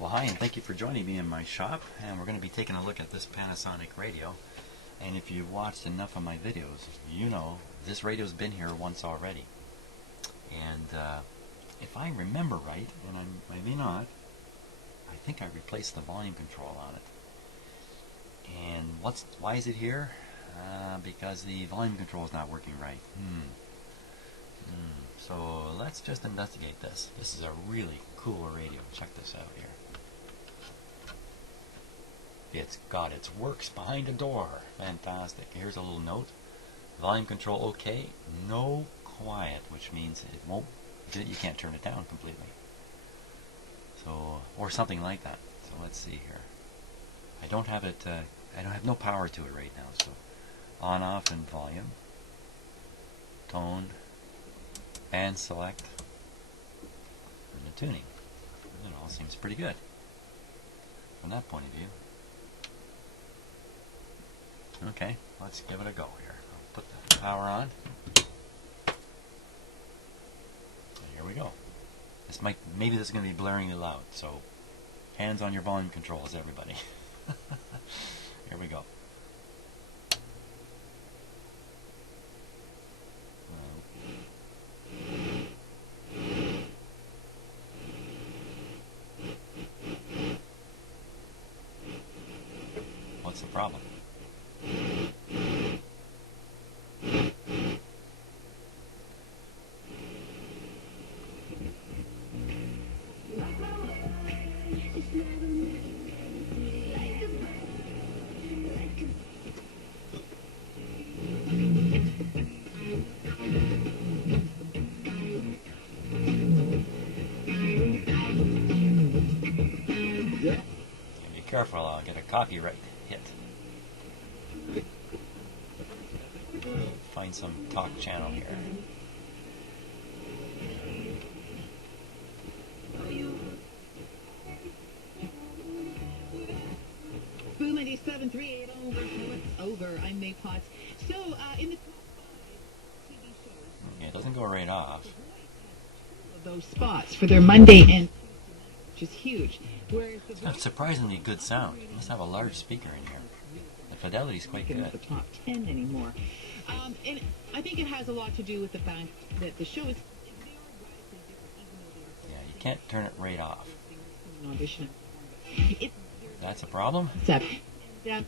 Well, hi, and thank you for joining me in my shop. And we're going to be taking a look at this Panasonic radio. And if you've watched enough of my videos, you know this radio's been here once already. And if I remember right, and I may not, I think I replaced the volume control on it. And why is it here? Because the volume control is not working right. So let's just investigate this. This is a really cool radio. Check this out here. It's got its works behind a door. Fantastic. Here's a little note. Volume control okay. No quiet, which means it won't. You can't turn it down completely. So, or something like that. So let's see here. I don't have it. I don't have no power to it right now. So on, off, and volume. Tone. Band select. And the tuning. It all seems pretty good from that point of view. Okay, let's give it a go here. I'll put the power on. Here we go. Maybe this is going to be blaringly loud, so hands on your volume controls, everybody. Here we go. What's the problem? Be careful, I'll get a copyright hit. Find some talk channel here. Boom 97.3 over. I'm May Potts. So, in the top 5 TV shows, Yeah, it doesn't go right off. of those spots for their Monday and Tuesday night, which is huge. Whereas the It's got surprisingly good sound. You must have a large speaker in here. The fidelity's quite in good. the top 10 anymore. And I think it has a lot to do with the fact that the show is Yeah, you can't turn it right off. an audition. It's That's a problem? concept. And I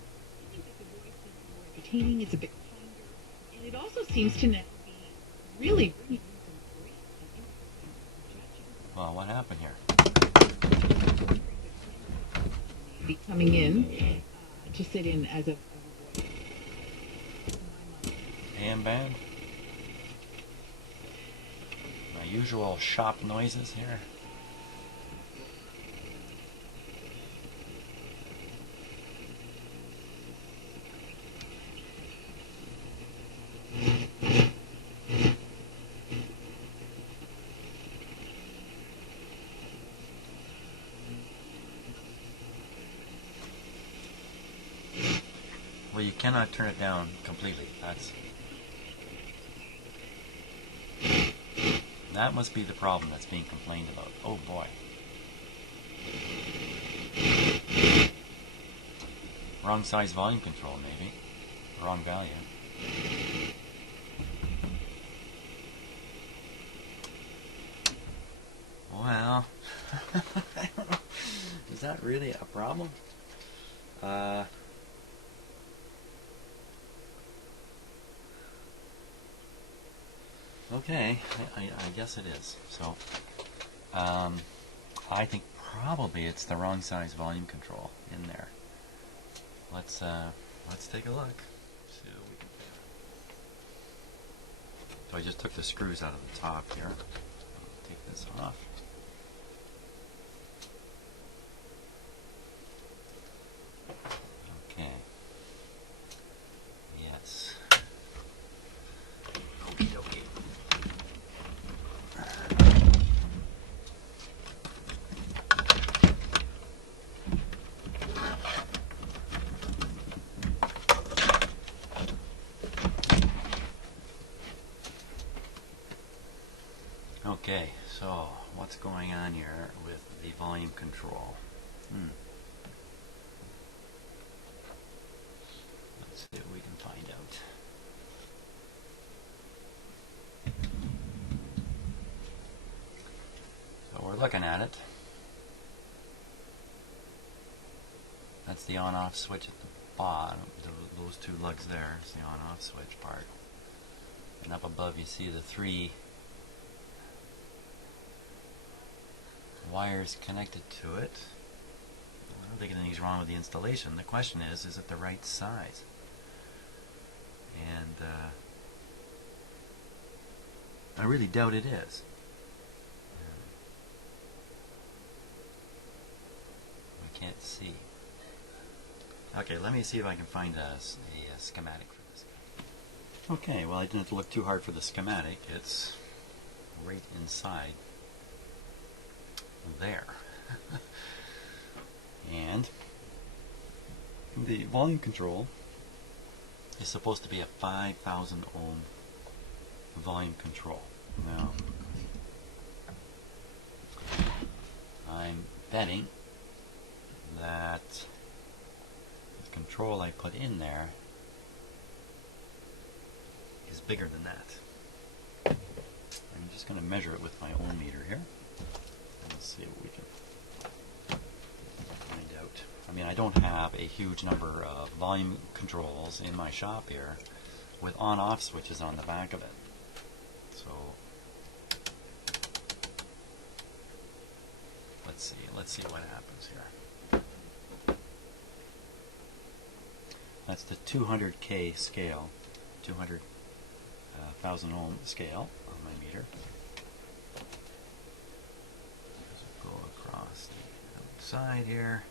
think that the voice is more entertaining. It's a bit kinder. And it also seems to now be really bringing some great judging. Well, what happened here? Be coming in to sit in as a AM band? My usual shop noises here. Well, you cannot turn it down completely. That must be the problem that's being complained about. Oh boy. Wrong size volume control, maybe. Wrong value. Well, I don't know. Is that really a problem? Okay, I guess it is. So, I think probably it's the wrong size volume control in there. Let's take a look. See what we can do. So I just took the screws out of the top here. I'll take this off. Okay. Yes. Okie dokie. Okay, so what's going on here with the volume control? Let's see what we can find out. So we're looking at it. That's the on-off switch at the bottom. Those two lugs there is the on-off switch part. And up above you see the 3 wires connected to it. I don't think anything's wrong with the installation. The question is it the right size? And I really doubt it is. I can't see. Okay, let me see if I can find a schematic for this. Okay, well I didn't have to look too hard for the schematic. It's right inside there. And the volume control is supposed to be a 5,000 ohm volume control. Now, I'm betting that the control I put in there is bigger than that. I'm just going to measure it with my ohm meter here. Let's see what we can find out. I mean, I don't have a huge number of volume controls in my shop here with on-off switches on the back of it. So let's see what happens here. That's the 200K scale, 200,000 ohm scale on my meter. Go across the outside here.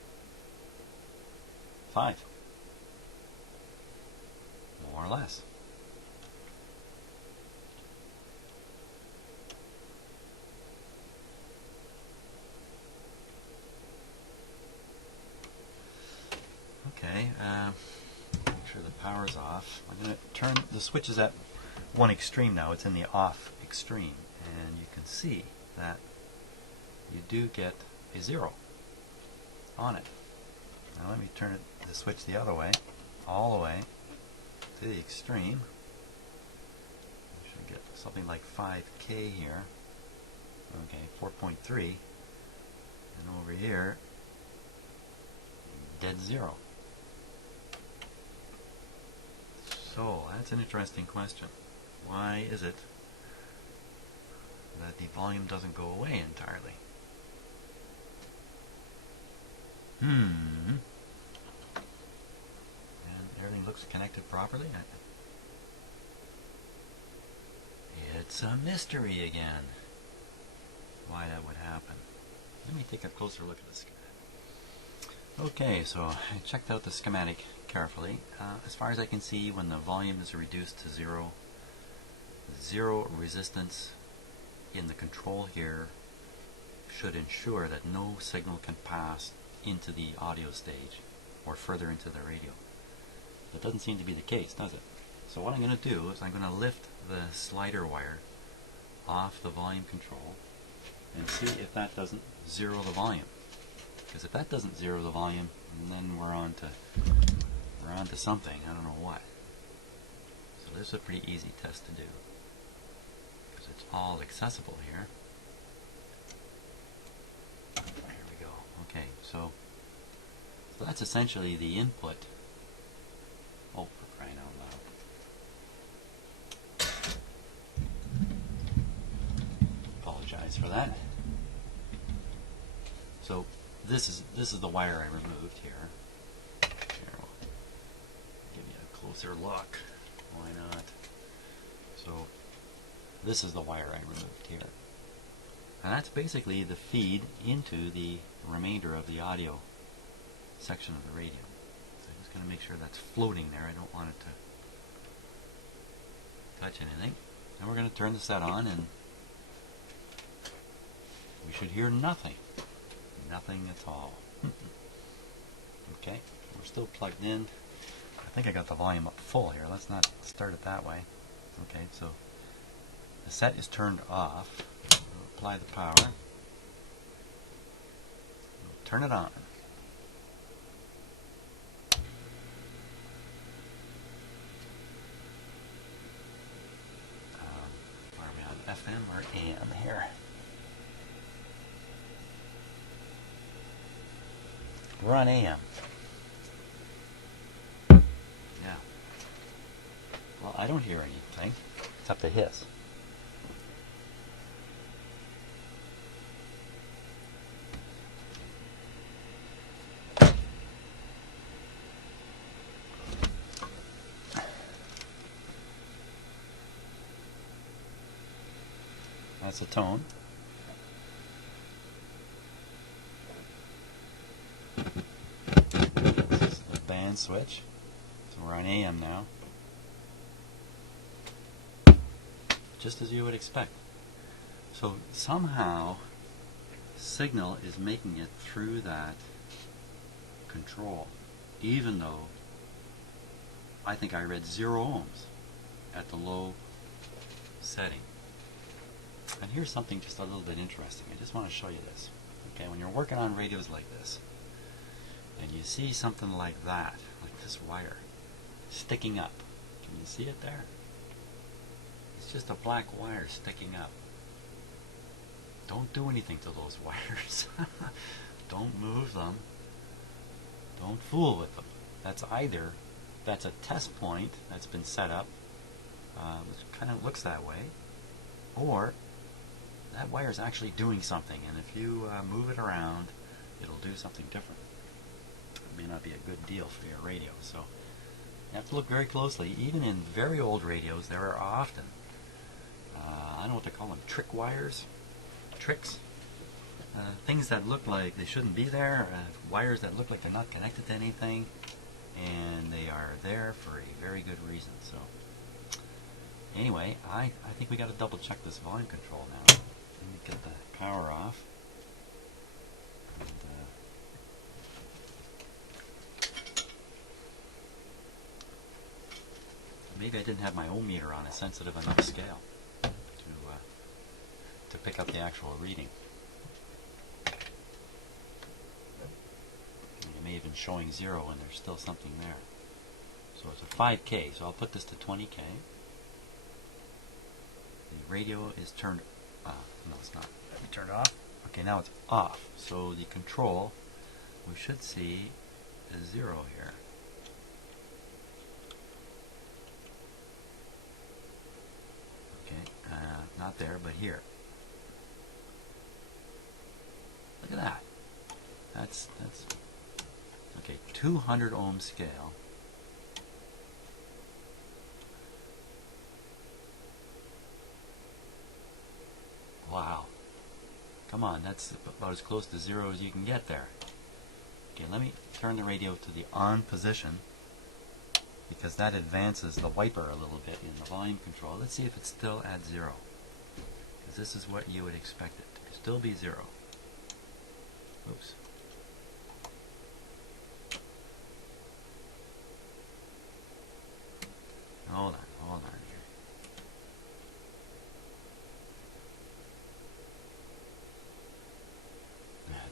5, more or less. Okay, make sure the power's off. I'm going to turn the switch is at one extreme now. It's in the off extreme, and you can see that you do get a 0 on it. Now let me turn the switch the other way, all the way to the extreme. I should get something like 5K here. Okay, 4.3, and over here, dead 0. So that's an interesting question. Why is it that the volume doesn't go away entirely? And everything looks connected properly. It's a mystery again. Why that would happen. Let me take a closer look at the schematic. Okay, so I checked out the schematic carefully. As far as I can see, when the volume is reduced to 0, zero resistance in the control here should ensure that no signal can pass into the audio stage or further into the radio. That doesn't seem to be the case, does it? So what I'm going to do is I'm going to lift the slider wire off the volume control and see if that doesn't zero the volume. Because if that doesn't zero the volume, then we're on to something. I don't know what. So this is a pretty easy test to do because it's all accessible here. Here we go. Okay, so that's essentially the input. Oh, for crying out loud. Apologize for that. So this is the wire I removed here. Here, we'll give you a closer look. Why not? So this is the wire I removed here. And that's basically the feed into the remainder of the audio section of the radio. So I'm just going to make sure that's floating there. I don't want it to touch anything. And we're going to turn the set on, and we should hear nothing. Nothing at all. Okay, we're still plugged in. I think I got the volume up full here. Let's not start it that way. Okay, so the set is turned off. We'll apply the power. We'll turn it on. AM here. We're on AM. Yeah. Well, I don't hear anything except a hiss. That's a tone. This is the band switch. So we're on AM now. Just as you would expect. So somehow signal is making it through that control, even though I think I read 0 ohms at the low setting. And here's something just a little bit interesting. I just want to show you this. Okay, when you're working on radios like this, and you see something like that, like this wire, sticking up. Can you see it there? It's just a black wire sticking up. Don't do anything to those wires. Don't move them. Don't fool with them. That's a test point that's been set up, which kind of looks that way, or that wire is actually doing something, and if you move it around, it'll do something different. It may not be a good deal for your radio, so you have to look very closely. Even in very old radios, there are often, I don't know what to call them, trick wires, tricks, things that look like they shouldn't be there, wires that look like they're not connected to anything, and they are there for a very good reason. So anyway, I think we got to double check this volume control now. Let me get the power off. And, maybe I didn't have my ohm meter on a sensitive enough scale to pick up the actual reading. It may have been showing 0 and there's still something there. So it's a 5K, so I'll put this to 20K. The radio is turned no, it's not. Let me turn it off. Okay, now it's off. So the control, we should see is 0 here. Okay, not there, but here. Look at that. That's okay. 200 ohm scale. Wow. Come on, that's about as close to 0 as you can get there. Okay, let me turn the radio to the on position, because that advances the wiper a little bit in the volume control. Let's see if it's still at 0. Because this is what you would expect it to still be 0. Oops. Hold on here.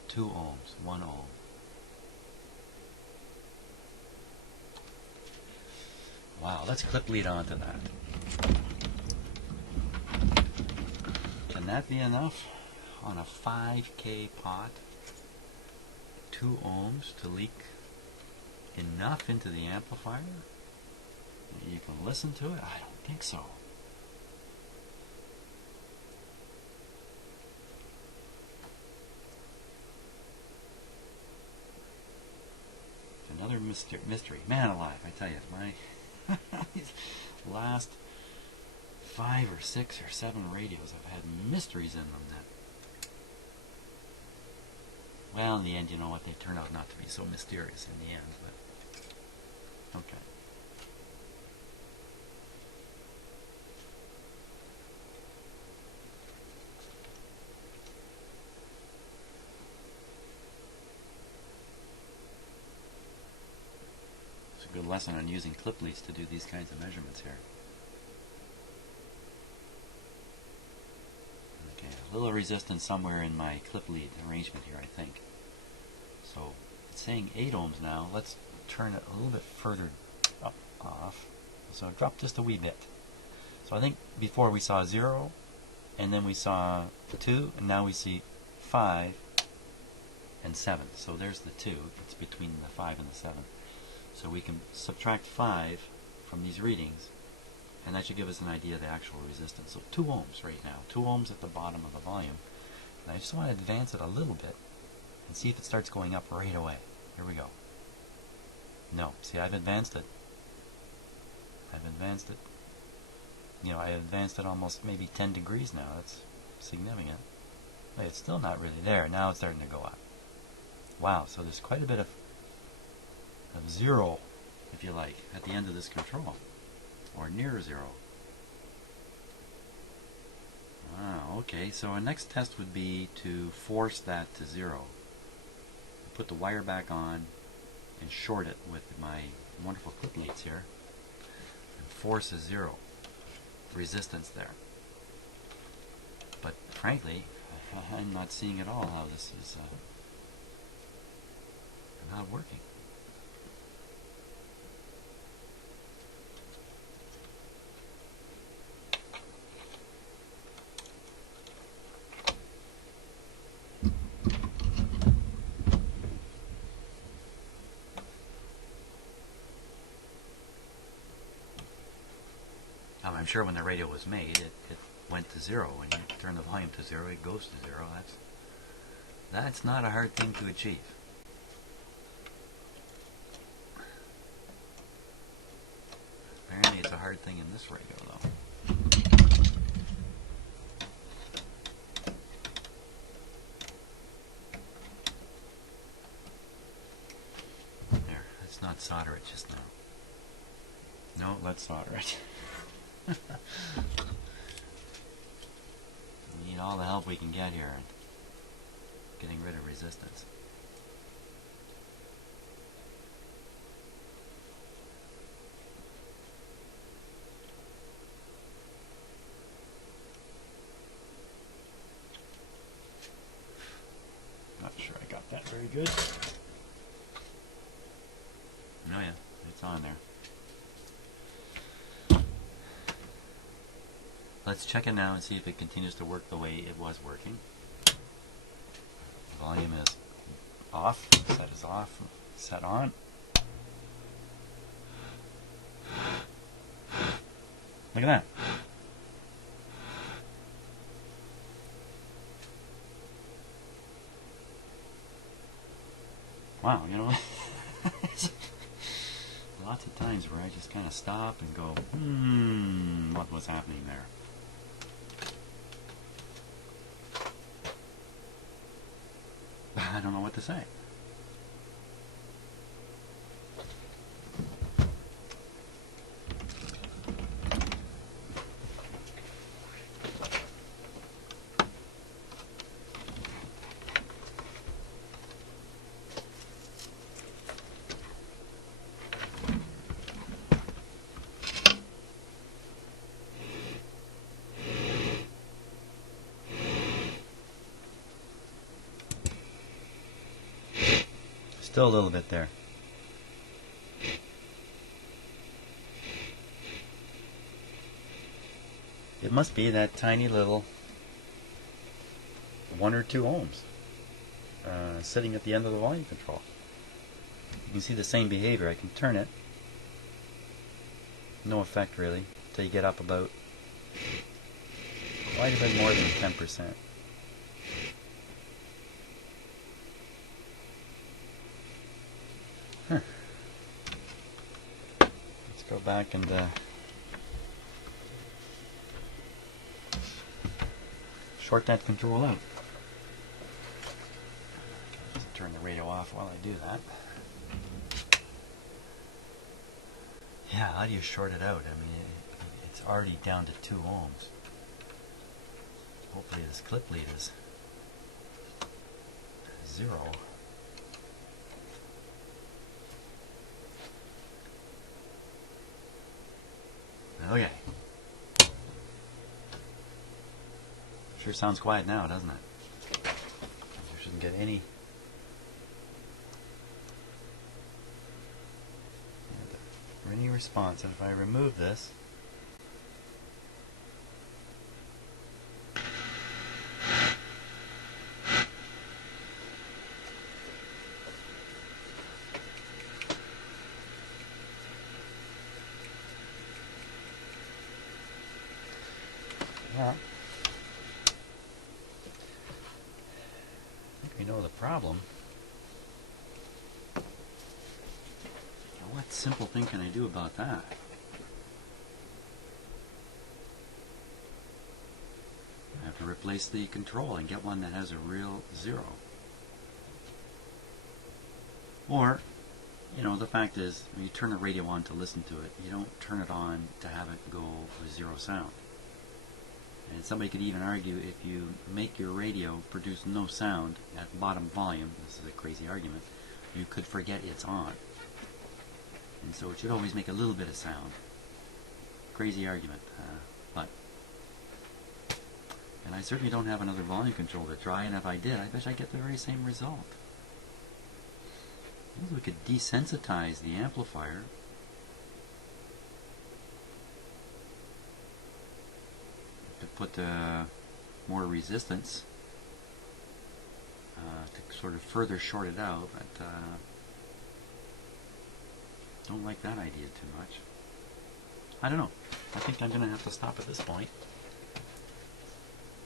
2 ohms, 1 ohm. Wow, let's clip lead onto that. Can that be enough on a 5K pot? 2 ohms to leak enough into the amplifier that you can listen to it? I don't think so. Another mystery. Man alive, I tell you, my these last 5 or 6 or 7 radios have had mysteries in them that, well, in the end, you know what, they turn out not to be so mysterious in the end, but okay. Good lesson on using clip leads to do these kinds of measurements here. Okay, a little resistance somewhere in my clip lead arrangement here, I think. So it's saying 8 ohms now. Let's turn it a little bit further up off. So drop just a wee bit. So I think before we saw 0 and then we saw 2, and now we see 5 and 7. So there's the 2. It's between the 5 and the 7. So we can subtract 5 from these readings, and that should give us an idea of the actual resistance. So 2 ohms right now. 2 ohms at the bottom of the volume. And I just want to advance it a little bit and see if it starts going up right away. Here we go. No. See, I've advanced it. You know, I advanced it almost maybe 10 degrees now. That's significant. But it's still not really there. Now it's starting to go up. Wow, so there's quite a bit of zero, if you like, at the end of this control. Or near 0. Wow, okay, so our next test would be to force that to 0. Put the wire back on and short it with my wonderful clip mates here. And force a 0 resistance there. But frankly, I'm not seeing at all how this is not working. I'm sure when the radio was made, it went to 0. When you turn the volume to 0, it goes to 0. That's not a hard thing to achieve. Apparently it's a hard thing in this radio, though. There, let's not solder it just now. No, let's solder it. We need all the help we can get here in getting rid of resistance. Not sure I got that very good. Oh yeah, it's on there. Let's check it now and see if it continues to work the way it was working. Volume is off, set is off, set on. Look at that. Wow, you know, lots of times where I just kind of stop and go, what was happening there? I don't know what to say. Still a little bit there. It must be that tiny little 1 or 2 ohms sitting at the end of the volume control. You can see the same behavior. I can turn it. No effect really until you get up about quite a bit more than 10%. Let's go back and short that control out. Just turn the radio off while I do that. Yeah, how do you short it out? I mean, it's already down to 2 ohms. Hopefully this clip lead is 0. Okay. Sure sounds quiet now, doesn't it? You shouldn't get any response. And if I remove this, So the problem, what simple thing can I do about that? I have to replace the control and get one that has a real 0. Or, the fact is, when you turn the radio on to listen to it, you don't turn it on to have it go with 0 sound. And somebody could even argue, if you make your radio produce no sound at bottom volume, this is a crazy argument, you could forget it's on. And so it should always make a little bit of sound. Crazy argument, but... And I certainly don't have another volume control to try, and if I did, I bet I'd get the very same result. Maybe we could desensitize the amplifier. To put more resistance to sort of further short it out, but don't like that idea too much. I don't know. I think I'm going to have to stop at this point.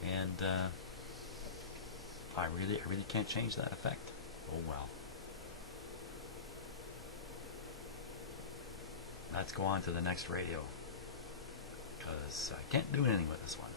And I really can't change that effect. Oh well. Let's go on to the next radio, because I can't do anything with this one.